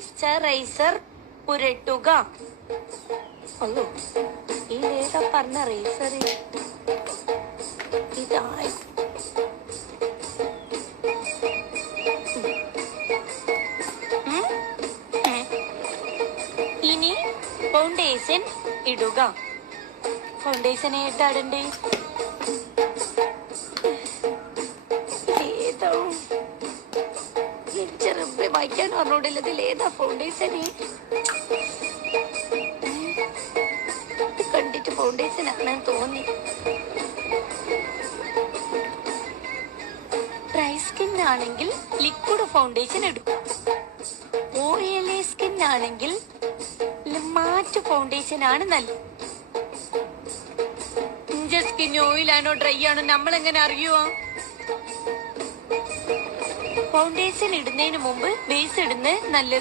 Moisturiser പുരട്ടുക. അല്ലോ ഇതേതാ പറഞ്ഞ റേസർ? ഇതായി ഇനി ഫൗണ്ടേഷൻ ഇടുക. ഫൗണ്ടേഷൻ ഏതാടണ്ടേ? ഏതോ ചെറുപ്പ വായിക്കാൻ പറഞ്ഞോണ്ടില്ലതിൽ ഏതാ ഫൗണ്ടേഷന്? കണ്ടിട്ട് ഫൗണ്ടേഷൻ ആണെന്ന് തോന്നി. ഡ്രൈ സ്കിൻ ആണെങ്കിൽ ലിക്വിഡ് ഫൗണ്ടേഷൻ എടുക്കുക. ഓയിലി സ്കിൻ ആണെങ്കിൽ മാറ്റ് ഫൗണ്ടേഷൻ ആണ് നല്ലത്. സ്കിൻ ഓയിലാണോ ഡ്രൈ ആണോ നമ്മളെങ്ങനെ അറിയുവോ? ഫൗണ്ടേഷൻ ഇടുന്നതിന് മുമ്പ് ബേസ് ഇടുന്നത് നല്ലത്.